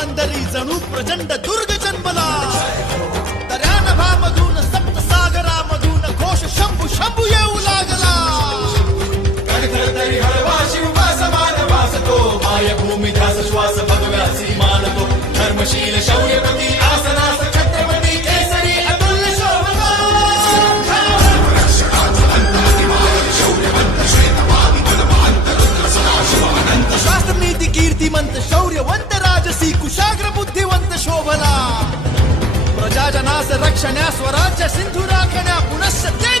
पुरंदरी जणू प्रचंड दुर्ग जन्मला. दर्यानभामधून सप्तसागरामधून घोष शंभू शंभू येऊ लागला. तरी हळवा शिववास मानवास तो मायभूमी ध्यास श्वास भगव्यासी मानतो. धर्मशील शौर्यपती आसनास छत्रपती केसरी अतुल्य शोभा. शास्त्र नीती कीर्तिमंत शौर्यवंत राजसी कुशाग्र बुद्धिवंत शोभला. प्रजाजनास रक्षण्या स्वराज्य सिंधू राखण्या पुनश्च ते